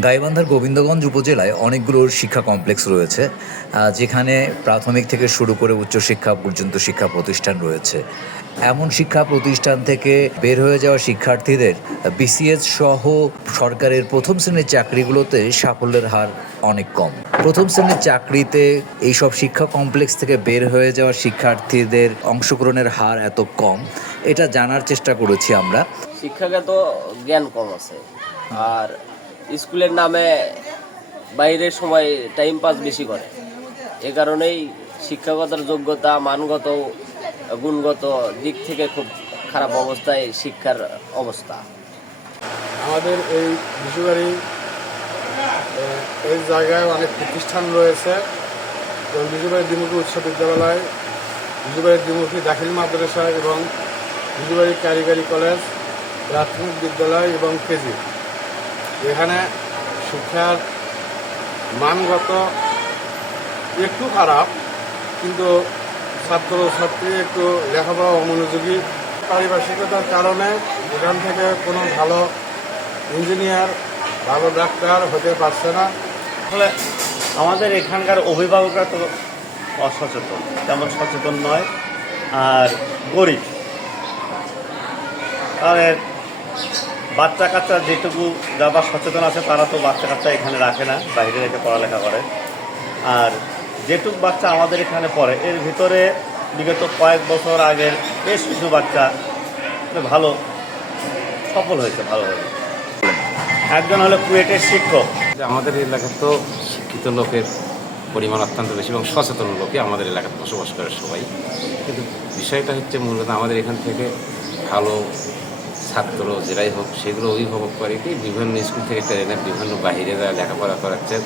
গাইবান্ধার গোবিন্দগঞ্জ উপজেলায় অনেকগুলো শিক্ষা কমপ্লেক্স রয়েছে, যেখানে প্রাথমিক থেকে শুরু করে উচ্চশিক্ষা পর্যন্ত শিক্ষা প্রতিষ্ঠান রয়েছে। এমন শিক্ষা প্রতিষ্ঠান থেকে বের হয়ে যাওয়া শিক্ষার্থীদের বিসিএস সহ সরকারের প্রথম শ্রেণীর চাকরিগুলোতে সাফল্যের হার অনেক কম। প্রথম শ্রেণীর চাকরিতে এইসব শিক্ষা কমপ্লেক্স থেকে বের হয়ে যাওয়া শিক্ষার্থীদের অংশগ্রহণের হার এত কম, এটা জানার চেষ্টা করেছি আমরা। শিক্ষাগত জ্ঞান কম আছে, আর স্কুলের নামে বাইরের সময় টাইম পাস বেশি করে। এ কারণেই শিক্ষাগত যোগ্যতা, মানগত, গুণগত দিক থেকে খুব খারাপ অবস্থায় শিক্ষার অবস্থা। আমাদের এই বিশুবাড়ি এই জায়গায় অনেক প্রতিষ্ঠান রয়েছে, যেমন বিশুবাড়ি দ্বিমুখী উচ্চ বিদ্যালয়, বিশুবাড়ি দ্বিমুখী দাখিল মাদ্রাসা এবং বিশুবাড়ি কারিগরি কলেজ, প্রাথমিক বিদ্যালয় এবং কেজি। এখানে শিক্ষার মানগত একটু খারাপ, কিন্তু ছাত্রছাত্রী একটু লেখাপড়া অমনোযোগী। পারিপার্শ্বিকতার কারণে এখান থেকে কোনো ভালো ইঞ্জিনিয়ার, ভালো ডাক্তার হতে পারছে না। আসলে আমাদের এখানকার অভিভাবকরা তো অসচেতন, তেমন সচেতন নয়, আর গরিব। তাদের বাচ্চা কাচ্চা যেটুকু যাবার সচেতন আছে তারা তো বাচ্চা কাচ্চা এখানে রাখে না, বাইরে রেখে পড়ালেখা করে। আর যেটুক বাচ্চা আমাদের এখানে পড়ে, এর ভিতরে বিগত কয়েক বছর আগের বেশ কিছু বাচ্চা ভালো সফল হয়েছে, ভালোভাবে। একজন হলো কুয়েটের শিক্ষক। আমাদের এলাকার তো শিক্ষিত লোকের পরিমাণ অত্যন্ত বেশি এবং সচেতন লোকই আমাদের এলাকাতে বসবাস করে সবাই, কিন্তু বিষয়টা হচ্ছে মূলত আমাদের এখান থেকে ভালো ছাত্র যেটাই হোক সেগুলো অভিভাবক করে কি বিভিন্ন স্কুল থেকে ট্রেনে বিভিন্ন বাহিরে লেখাপড়া করাচ্ছে।